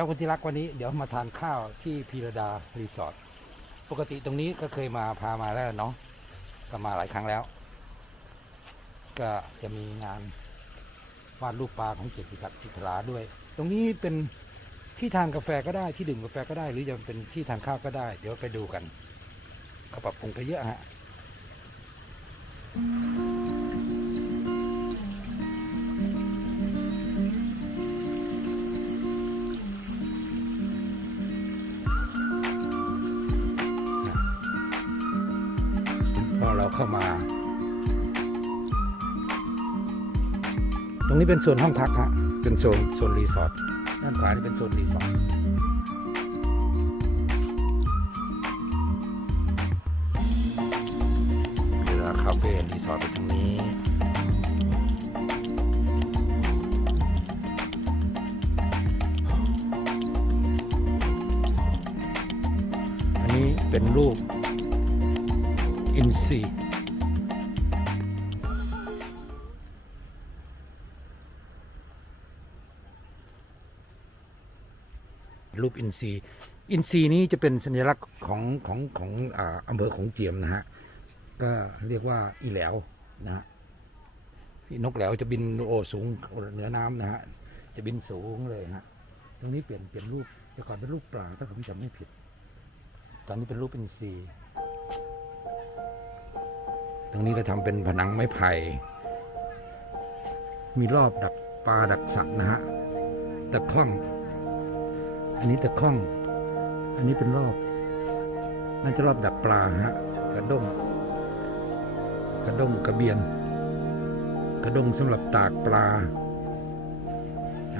ครับคุณที่รักวันนี้เดี๋ยวมาทานข้าวที่พีระดารีสอร์ทปกติตรงนี้ก็เคยมาพามาแล้วเนาะก็มาหลายครั้งแล้ว ก็จะมีงานวาดรูปปลาของเกียรติศักดิ์สิทธาด้วย ตรงนี้เป็นที่ทานกาแฟก็ได้ที่ดื่มกาแฟก็ได้ หรือจะเป็นที่ทานข้าวก็ได้ เดี๋ยวไปดูกันเขาปรับปรุงไปเยอะฮะ เราเข้ามา ตรงนี้เป็นโซนห้องพักฮะเป็นโซนโซนรีสอร์ทด้านขวานี่เป็นโซนรีสอร์ทเรือคาเฟ่รีสอร์ทอยู่ตรงนี้อันนี้เป็นรูปอินซีย์ รูปอินซีย์อินซีย์นี้จะเป็นสัญลักษณ์ของของของอ่าอำเภอของเจียมนะฮะก็เรียกว่าอีแหลวนะฮะนกแหลวจะบินโอสูงเหนือน้ำนะฮะจะบินสูงเลยฮะตรงนี้เปลี่ยนเปลี่ยนรูปแต่ก่อนเป็นรูปปลาถ้าผมจำไม่ผิด ตอนนี้เป็นรูปอินซีย์ตรงนี้ก็ทำเป็นผนังไม้ไผ่ มีรอบดักปลาดักสัตว์นะฮะตะข้อง อันนี้ตะข้อง อันนี้เป็นรอบ น่าจะรอบดักปลาฮะ กระด้ง กระด้งกระเบียน กระด้งสำหรับตากปลา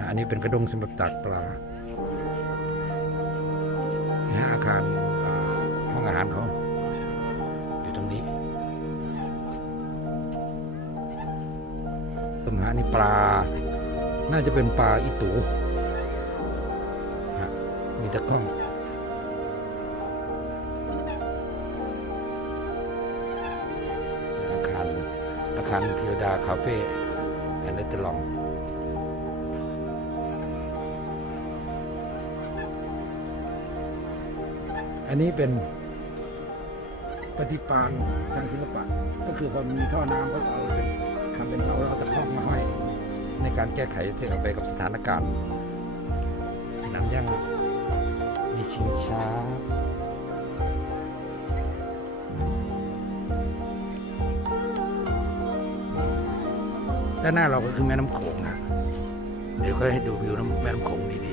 อันนี้เป็นกระด้งสำหรับตากปลานะฮะอาคารห้องอาหารเขาอยู่ตรงนี้ต้นหานี่ปลา น่าจะเป็นปลาอีตู มีตะกร้องอาคารอาคารพิรดาคาเฟ่แอนด์เตอร์ลองอันนี้เป็นปฏิปานทางศิลปะ ก็คือพอมีท่อน้ำก็เอาเป็นทำเป็นเสาแล้วก็ตะคอกมาห้อยในการแก้ไขที่เอาไปกับสถานการณ์สนามย่าง ชิงช้า ด้านหน้าเราก็คือแม่น้ำโขงนะเดี๋ยวค่อยให้ดูวิวน้ำแม่น้ำโขงดี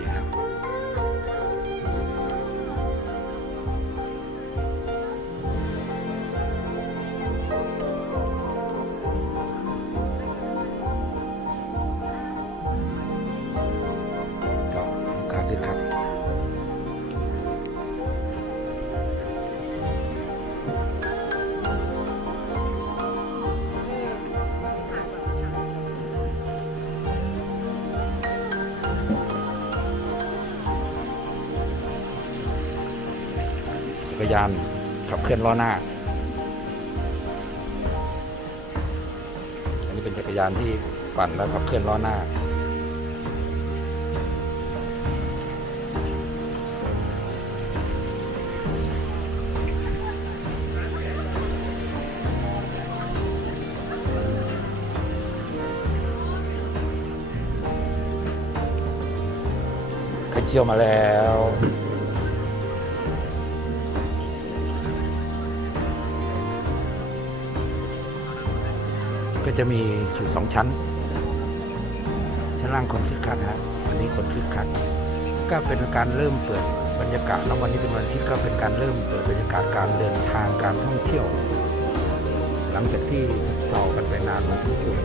จักรยานขับเคลื่อนล้อหน้า อันนี้เป็นจักรยานที่ปั่นแล้วขับเคลื่อนล้อหน้า ไข่เจียวมาแล้ว ก็จะมีอยู่สองชั้น ชั้นล่างคนคึกคักฮะอันนี้คนคึกคักก็เป็นการเริ่มเปิดบรรยากาศแล้ววันนี้เป็นวันอาทิตย์ก็เป็นการเริ่มเปิดบรรยากาศการเดินทางการท่องเที่ยว หลังจากที่ซบเซากันไปนานพอสมควร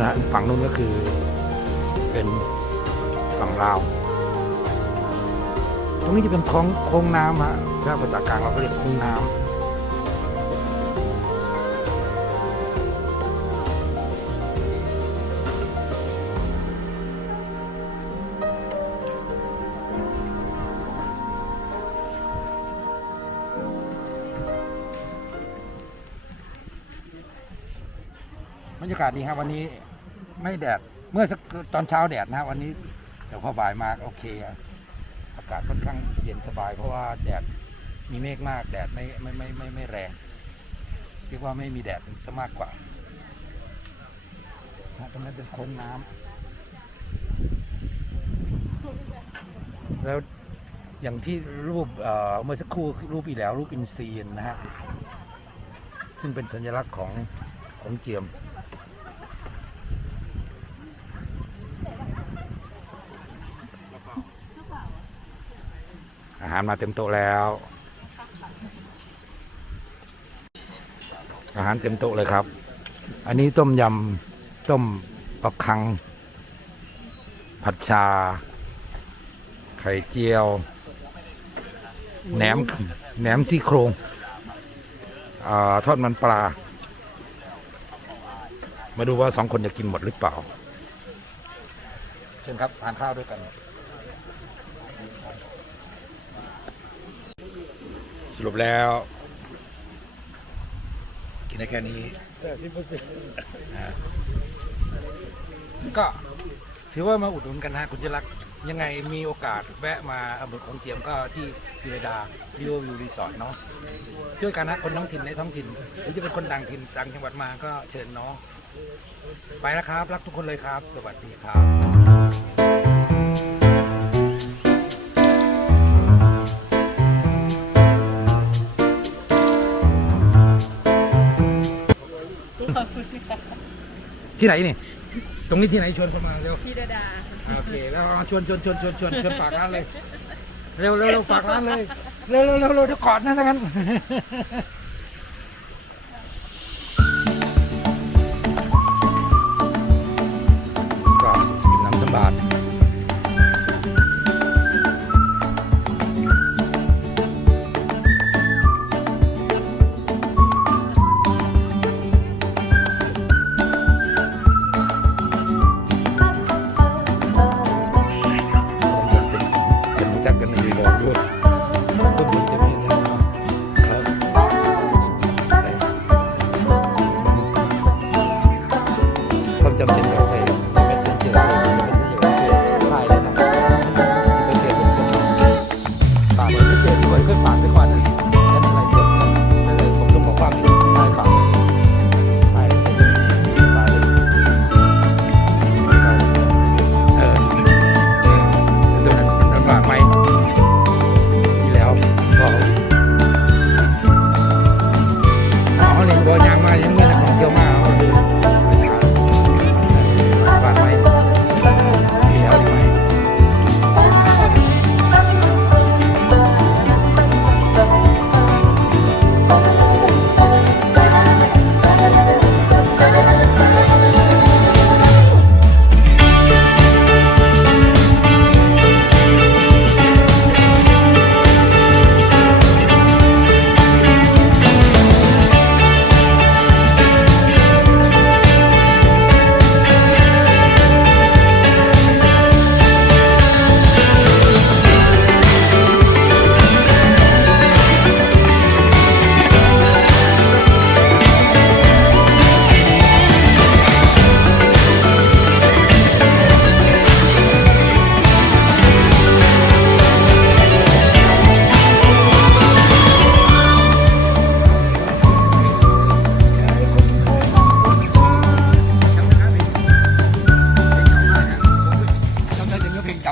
นะฝั่งนู้นก็คือเป็นฝั่งลาวตรงนี้จะเป็นคลองโค้งน้ำฮะถ้าภาษากลางเราก็เรียกโค้งน้ำ รรยากาศดีครับวันนี้ไม่แดดเมื่อสักตอนเช้าแดดนะวันนี้แต่พอบ่ายมาโอเคอากาศค่อนข้างเย็นสบาย เพราะว่าแดดมีเมฆมากแดดไม่ไม่ไม่ไม่ไม่แรงเรียกว่าไม่มีแดดซะมากกว่าตรงนั้นเป็นโค้งน้ำแล้วอย่างที่รูปเอ่อเมื่อสักครู่รูปอีแล้วรูปอินซีนนะฮะซึ่งเป็นสัญลักษณ์ของของเจียมาหารมาเต็มโต๊ะแล้ว อาหารเต็มโต๊ะเลยครับ อันนี้ต้มยำต้มปลาคัง ผัดชา ไข่เจียว แหนมแหนมซี่โครงอทอดมันปลา มาดูว่าสองคนจะกินหมดหรือเปล่า เชิญครับทานข้าวด้วยกัน สรุปแล้ว กินได้แค่นี้นะก็ถือว่ามาอุดหนุนกันนะคุณจะรักยังไงมีโอกาสแวะมาอำเภอของเจียมก็ที่พิรดาวิววิวรีสอร์ทเนาะช่วยกันนะคนท้องถิ่นในท้องถิ่น หรือจะเป็นคนต่างถิ่นต่างจังหวัดมาก็เชิญเนาะไปแล้วครับ รักทุกคนเลยครับ สวัสดีครับ ที่ไหนนี่ ตรงนี้ที่ไหนชวนคนมาเร็วพีดาดาโอเคแล้วชวนชวนชวนชวนชวนชวนฝากร้านเลย เร็วเร็วเร็วฝากร้านเลย เร็วเร็วเร็วเร็วเกอดนะทั้งนั้น ก็กินน้ำสมบาติ